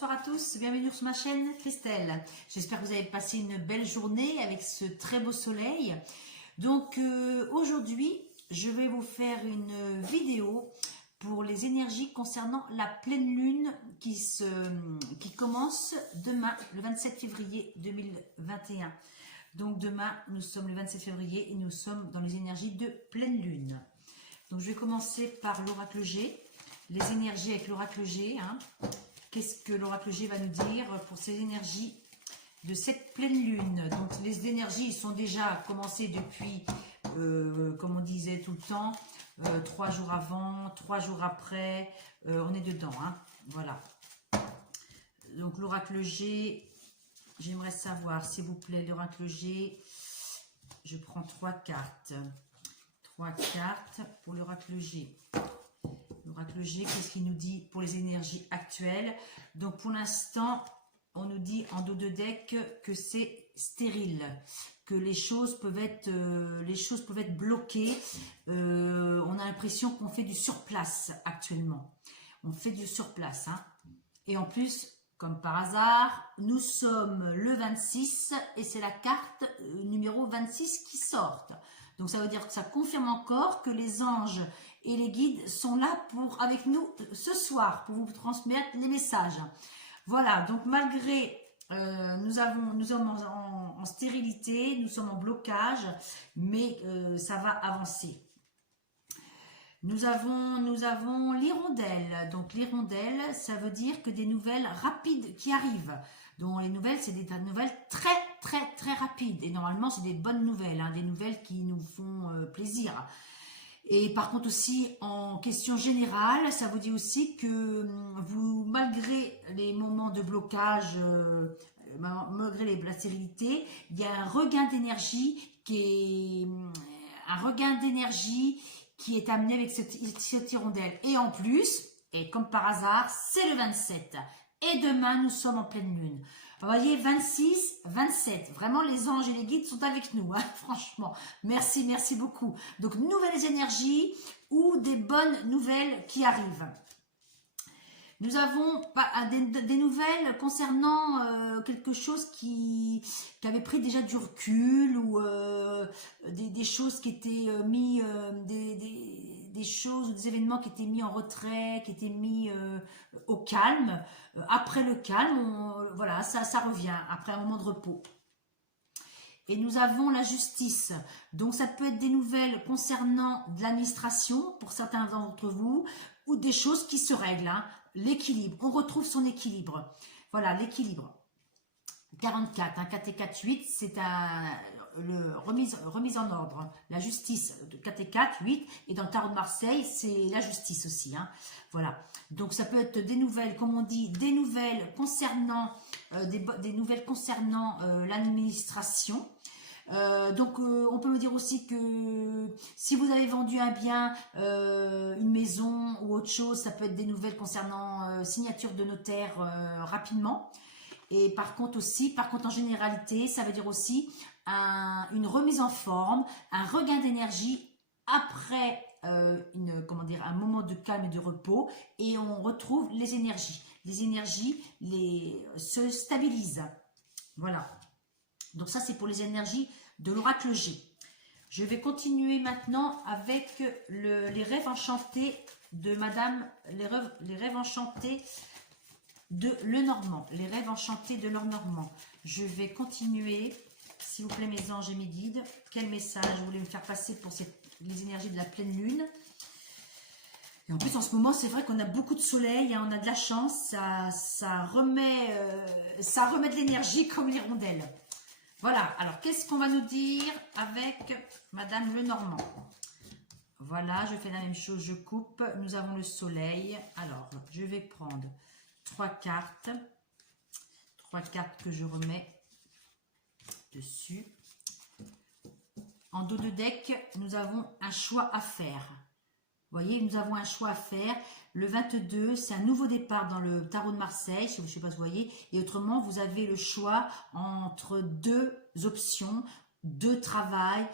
Bonsoir à tous, bienvenue sur ma chaîne Christelle. J'espère que vous avez passé une belle journée avec ce très beau soleil. Donc aujourd'hui, je vais vous faire une vidéo pour les énergies concernant la pleine lune qui commence demain, le 27 février 2021. Donc demain, nous sommes le 27 février et nous sommes dans les énergies de pleine lune. Donc je vais commencer par l'oracle G, les énergies avec l'oracle G. Qu'est-ce que l'oracle G va nous dire pour ces énergies de cette pleine lune? Donc les énergies sont déjà commencées depuis, comme on disait tout le temps, 3 jours avant, 3 jours après, on est dedans. Voilà. Donc l'oracle G, j'aimerais savoir, s'il vous plaît, l'oracle G, je prends 3 cartes. 3 cartes pour l'oracle G. L'oracle G, qu'est-ce qu'il nous dit pour les énergies actuelles? Donc pour l'instant, on nous dit en dos de deck que c'est stérile, que les choses peuvent être bloquées. On a l'impression qu'on fait du surplace actuellement. On fait du surplace. Et en plus, comme par hasard, nous sommes le 26 et c'est la carte numéro 26 qui sort. Donc ça veut dire que ça confirme encore que les anges et les guides sont là avec nous ce soir pour vous transmettre les messages. Voilà, donc malgré nous sommes en stérilité, nous sommes en blocage, mais ça va avancer. Nous avons l'hirondelle. Donc l'hirondelle, ça veut dire que des nouvelles rapides qui arrivent. Donc les nouvelles, c'est des nouvelles très rapides. Et normalement, c'est des bonnes nouvelles, des nouvelles qui nous font plaisir. Et par contre aussi, en question générale, ça vous dit aussi que vous, malgré les moments de blocage, malgré la stérilité, il y a un regain d'énergie qui est amené avec cette hirondelle. Et en plus, et comme par hasard, c'est le 27. Et demain, nous sommes en pleine lune. Vous voyez, 26, 27. Vraiment, les anges et les guides sont avec nous. Franchement, merci beaucoup. Donc, nouvelles énergies ou des bonnes nouvelles qui arrivent. Nous avons des nouvelles concernant quelque chose qui avait pris déjà du recul ou des choses qui étaient mis, des choses ou des événements qui étaient mis en retrait, qui étaient mis au calme. Après le calme, voilà, ça revient après un moment de repos. Et nous avons la justice. Donc ça peut être des nouvelles concernant de l'administration pour certains d'entre vous ou des choses qui se règlent. L'équilibre, on retrouve son équilibre. Voilà, l'équilibre. 44, 4 et 4, 8, c'est remise en ordre. La justice, 4 et 4, 8, et dans le tarot de Marseille, c'est la justice aussi. Voilà, donc ça peut être des nouvelles, comme on dit, des nouvelles concernant l'administration. Donc on peut me dire aussi que si vous avez vendu un bien, une maison ou autre chose, ça peut être des nouvelles concernant signature de notaire rapidement. Et par contre en généralité, ça veut dire aussi une remise en forme, un regain d'énergie après un moment de calme et de repos, et on retrouve les énergies. Les énergies se stabilisent. Voilà. Donc ça, c'est pour les énergies de l'oracle G. Je vais continuer maintenant avec les rêves enchantés de Madame, les rêves enchantés de Lenormand. Les rêves enchantés de Lenormand. Je vais continuer, s'il vous plaît, mes anges et mes guides. Quel message vous voulez me faire passer pour les énergies de la pleine lune? Et en plus, en ce moment, c'est vrai qu'on a beaucoup de soleil, on a de la chance, ça remet de l'énergie comme l'hirondelle. Voilà, alors qu'est-ce qu'on va nous dire avec Madame Lenormand? Voilà, je fais la même chose, je coupe. Nous avons le soleil. Alors, je vais prendre 3 cartes. 3 cartes que je remets dessus. En dos de deck, nous avons un choix à faire. Vous voyez, nous avons un choix à faire. Le 22, c'est un nouveau départ dans le tarot de Marseille, je ne sais pas si vous voyez. Et autrement, vous avez le choix entre 2 options, 2 travail,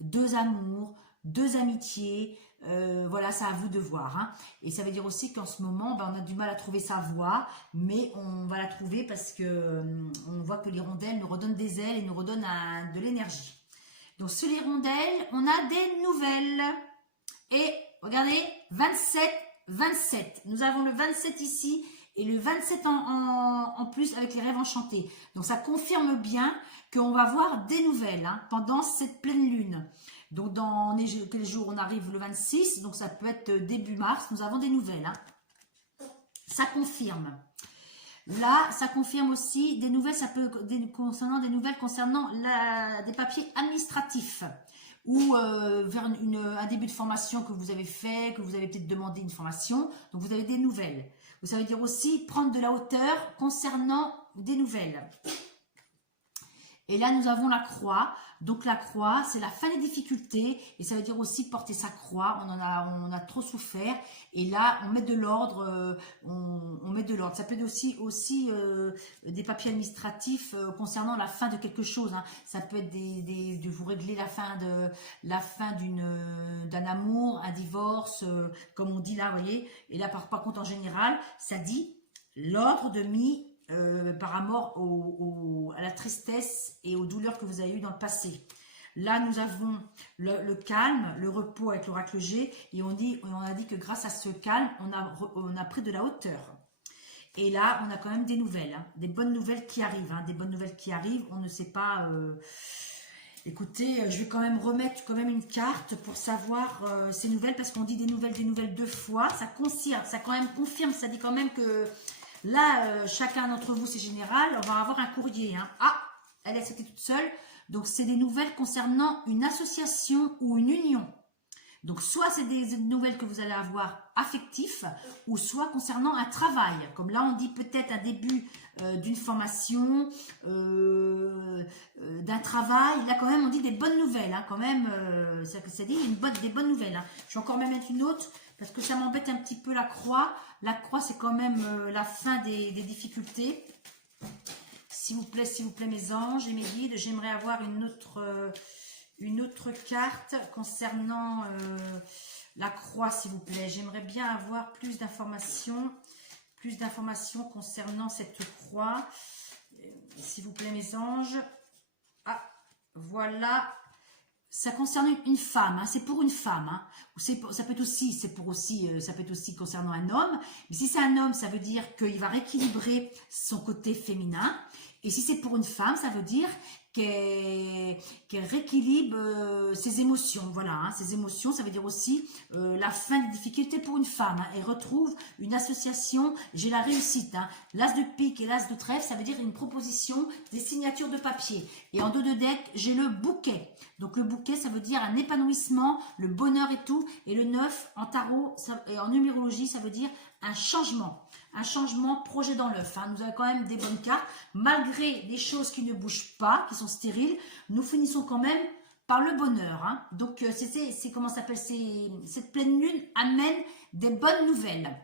2 amours, 2 amitiés, Voilà, c'est à vous de voir. Hein. Et ça veut dire aussi qu'en ce moment, ben, on a du mal à trouver sa voie, mais on va la trouver parce que on voit que l'hirondelle nous redonne des ailes et nous redonne de l'énergie. Donc sur l'hirondelle, on a des nouvelles. Et regardez, 27, 27. Nous avons le 27 ici et le 27 en plus avec les rêves enchantés. Donc ça confirme bien qu'on va voir des nouvelles hein, pendant cette pleine lune. Donc dans les jours, on arrive le 26, donc ça peut être début mars, nous avons des nouvelles. Hein. Ça confirme. Là, ça confirme aussi des nouvelles, ça peut concernant des papiers administratifs ou vers un début de formation que vous avez fait, que vous avez peut-être demandé une formation, donc vous avez des nouvelles. Ça veut dire aussi prendre de la hauteur concernant des nouvelles. Et là, nous avons la croix. Donc, la croix, c'est la fin des difficultés. Et ça veut dire aussi porter sa croix. On a trop souffert. Et là, on met de l'ordre. On met de l'ordre. Ça peut être aussi des papiers administratifs concernant la fin de quelque chose. Hein. Ça peut être de vous régler la fin d'un amour, un divorce, comme on dit là, vous voyez. Et là, par contre, en général, ça dit l'ordre de mis par rapport à la tristesse et aux douleurs que vous avez eues dans le passé. Là, nous avons le calme, le repos avec l'oracle G, et on a dit que grâce à ce calme, on a pris de la hauteur. Et là, on a quand même des nouvelles, hein, des bonnes nouvelles qui arrivent, hein, des bonnes nouvelles qui arrivent. On ne sait pas. Écoutez, je vais quand même remettre une carte pour savoir ces nouvelles, parce qu'on dit des nouvelles deux fois. Ça quand même confirme, ça dit quand même que là, chacun d'entre vous, c'est général, on va avoir un courrier. Hein. Ah, elle est toute seule. Donc, c'est des nouvelles concernant une association ou une union. Donc, soit c'est des nouvelles que vous allez avoir affectifs, ou soit concernant un travail. Comme là, on dit peut-être un début d'une formation, d'un travail. Là, quand même, on dit des bonnes nouvelles. Hein. Quand même, ça dit des bonnes nouvelles. Hein. Je vais encore même mettre une autre, parce que ça m'embête un petit peu la croix. La croix, c'est quand même la fin des difficultés. S'il vous plaît, mes anges et mes guides, j'aimerais avoir une autre carte concernant la croix, s'il vous plaît. J'aimerais bien avoir plus d'informations concernant cette croix. S'il vous plaît, mes anges. Ah, voilà. Ça concerne une femme, hein, c'est pour une femme. Hein. Ça peut être aussi concernant un homme. Mais si c'est un homme, ça veut dire qu'il va rééquilibrer son côté féminin. Et si c'est pour une femme, ça veut dire qu'elle rééquilibre ses émotions. Voilà, hein, ses émotions, ça veut dire aussi la fin des difficultés pour une femme. Hein. Elle retrouve une association, j'ai la réussite. Hein. L'as de pique et l'as de trèfle, ça veut dire une proposition, des signatures de papier. Et en dos de deck, j'ai le bouquet. Donc le bouquet, ça veut dire un épanouissement, le bonheur et tout. Et le 9, en tarot et en numérologie, ça veut dire un changement. Un changement, projet dans l'œuf. Hein. Nous avons quand même des bonnes cartes. Malgré des choses qui ne bougent pas, qui sont stériles, nous finissons quand même par le bonheur. Hein. Donc, c'est comment ça s'appelle, cette pleine lune amène des bonnes nouvelles.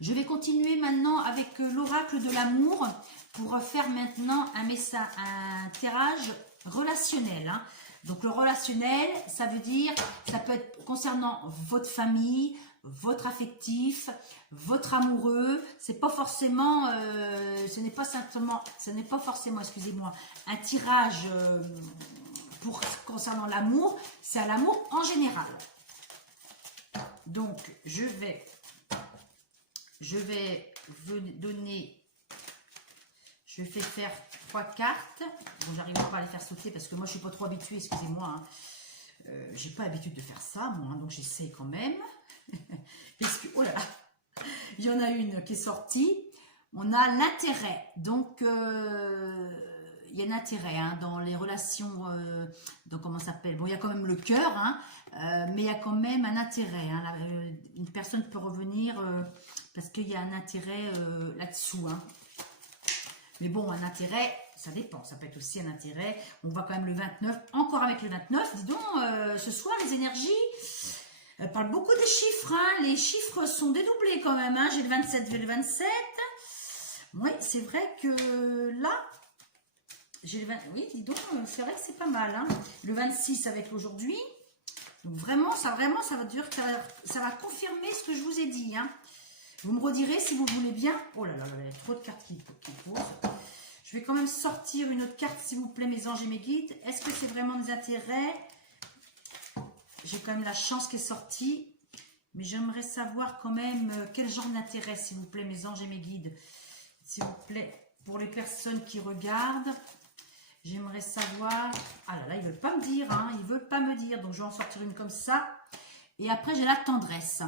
Je vais continuer maintenant avec l'oracle de l'amour pour faire maintenant un tirage relationnel. Hein. Donc, le relationnel, ça veut dire, ça peut être concernant votre famille, votre affectif, votre amoureux. C'est pas forcément, ce n'est pas forcément, excusez-moi, un tirage concernant l'amour. C'est à l'amour en général. Donc, je vais vous donner. Je vais faire 3 cartes. Bon, j'arrive pas à les faire sauter parce que moi, je suis pas trop habituée. Excusez-moi. Hein. J'ai pas l'habitude de faire ça, moi, hein, donc j'essaie quand même. Oh là là, il y en a une qui est sortie. On a l'intérêt. Donc, il y a un intérêt hein, dans les relations. Donc, comment ça s'appelle? Bon, il y a quand même le cœur, hein, mais il y a quand même un intérêt. Hein, une personne peut revenir parce qu'il y a un intérêt là-dessous. Hein. Mais bon, un intérêt, ça dépend. Ça peut être aussi un intérêt. On voit quand même le 29. Encore avec le 29. Dis donc, ce soir, les énergies parlent beaucoup des chiffres. Hein. Les chiffres sont dédoublés quand même. Hein. J'ai le 27, j'ai le 27. Oui, c'est vrai que là, j'ai le 20. Oui, dis donc, c'est vrai que c'est pas mal. Hein. Le 26 avec aujourd'hui. Donc vraiment, ça va dire, ça va confirmer ce que je vous ai dit. Hein. Vous me redirez si vous voulez bien. Oh là là, là, il y a trop de cartes qui posent. Je vais quand même sortir une autre carte, s'il vous plaît, mes anges et mes guides. Est-ce que c'est vraiment des intérêts? J'ai quand même la chance qui est sortie. Mais j'aimerais savoir quand même quel genre d'intérêt, s'il vous plaît, mes anges et mes guides. S'il vous plaît, pour les personnes qui regardent, j'aimerais savoir... Ah là là, ils ne veulent pas me dire, hein, ils ne veulent pas me dire. Donc, je vais en sortir une comme ça. Et après, j'ai la tendresse.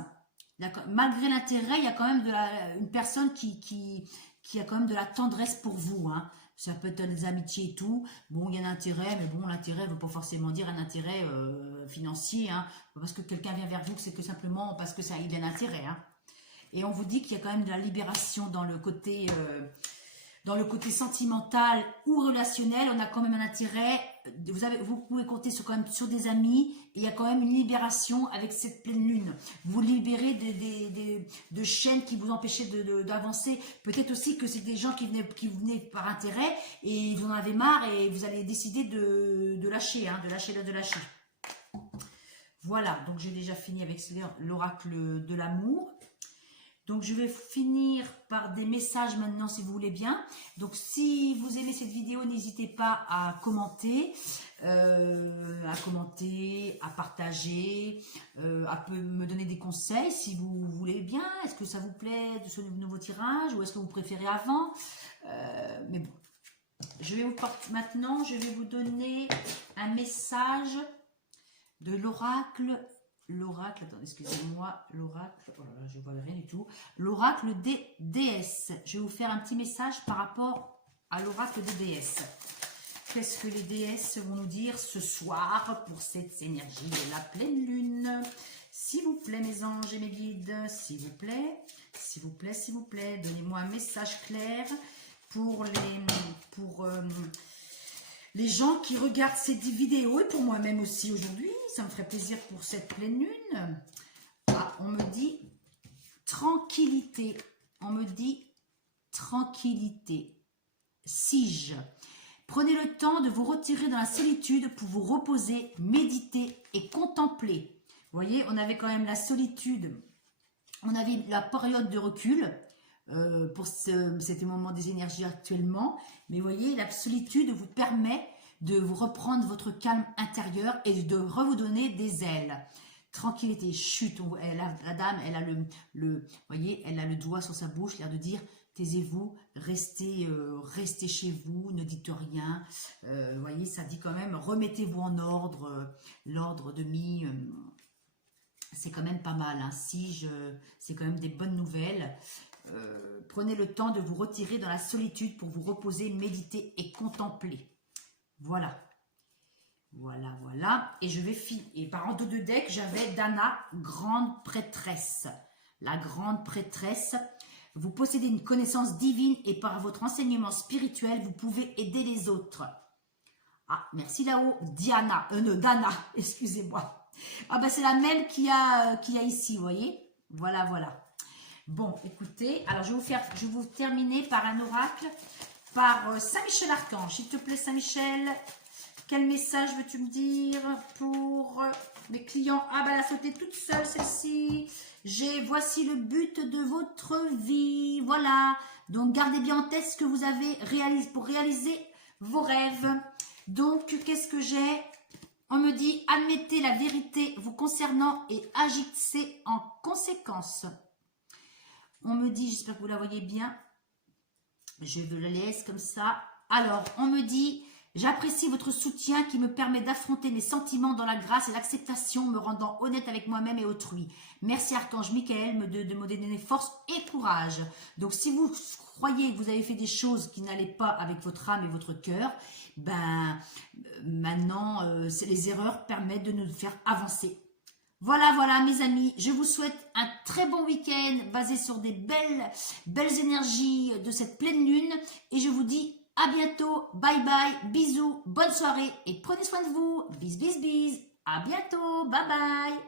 Malgré l'intérêt, il y a quand même une personne qui a quand même de la tendresse pour vous. Hein. Ça peut être des amitiés et tout. Bon, il y a un intérêt, mais bon, l'intérêt ne veut pas forcément dire un intérêt financier. Hein. Parce que quelqu'un vient vers vous, c'est que simplement parce que ça a un intérêt. Hein. Et on vous dit qu'il y a quand même de la libération dans le côté sentimental ou relationnel. On a quand même un intérêt. Vous pouvez compter quand même sur des amis. Et il y a quand même une libération avec cette pleine lune. Vous libérez de chaînes qui vous empêchaient d'avancer. Peut-être aussi que c'est des gens qui venaient par intérêt et vous en avez marre et vous allez décider de lâcher, hein, de lâcher. Voilà, donc j'ai déjà fini avec l'oracle de l'amour. Donc, je vais finir par des messages maintenant, si vous voulez bien. Donc, si vous aimez cette vidéo, n'hésitez pas à commenter, à partager, à me donner des conseils si vous voulez bien. Est-ce que ça vous plaît de ce nouveau tirage ou est-ce que vous préférez avant? Mais bon, maintenant, je vais vous donner un message de l'oracle. L'oracle, attendez, excusez-moi, l'oracle, oh là là, je ne vois rien du tout. L'oracle des déesses. Je vais vous faire un petit message par rapport à l'oracle des déesses. Qu'est-ce que les déesses vont nous dire ce soir pour cette énergie de la pleine lune? S'il vous plaît, mes anges et mes guides, s'il vous plaît, s'il vous plaît, s'il vous plaît, donnez-moi un message clair pour les gens qui regardent cette vidéo et pour moi-même aussi aujourd'hui. Ça me ferait plaisir pour cette pleine lune. Ah, on me dit tranquillité. On me dit tranquillité. Sige. Prenez le temps de vous retirer dans la solitude pour vous reposer, méditer et contempler. Vous voyez, on avait quand même la solitude. On avait la période de recul pour cet moment des énergies actuellement. Mais vous voyez, la solitude vous permet de vous reprendre votre calme intérieur et de vous donner des ailes. Tranquillité, chute. La dame, elle a voyez, elle a le doigt sur sa bouche, l'air de dire taisez-vous, restez chez vous, ne dites rien. Vous voyez, ça dit quand même remettez-vous en ordre. L'ordre demi, c'est quand même pas mal. Hein. C'est quand même des bonnes nouvelles. Prenez le temps de vous retirer dans la solitude pour vous reposer, méditer et contempler. Voilà. Voilà, voilà. Et je vais finir. Et par en deux de deck, j'avais Dana, grande prêtresse. La grande prêtresse. Vous possédez une connaissance divine et par votre enseignement spirituel, vous pouvez aider les autres. Ah, merci là-haut. Dana, excusez-moi. Ah ben c'est la même qu'il y a ici, vous voyez. Voilà, voilà. Bon, écoutez, alors je vais vous terminer par un oracle, par Saint-Michel Archange. S'il te plaît, Saint-Michel, quel message veux-tu me dire pour mes clients? Ah ben, elle a sauté toute seule, celle-ci. Voici le but de votre vie. Voilà. Donc, gardez bien en tête ce que vous avez pour réaliser vos rêves. Donc, qu'est-ce que j'ai? On me dit, admettez la vérité vous concernant et agissez en conséquence. On me dit, j'espère que vous la voyez bien, je la laisse comme ça. Alors, on me dit, j'apprécie votre soutien qui me permet d'affronter mes sentiments dans la grâce et l'acceptation, me rendant honnête avec moi-même et autrui. Merci Archange Michael de me donner force et courage. Donc, si vous croyez que vous avez fait des choses qui n'allaient pas avec votre âme et votre cœur, ben, maintenant, les erreurs permettent de nous faire avancer. Voilà, voilà mes amis, je vous souhaite un très bon week-end basé sur des belles énergies de cette pleine lune et je vous dis à bientôt, bye bye, bisous, bonne soirée et prenez soin de vous, bis bis bis, à bientôt, bye bye.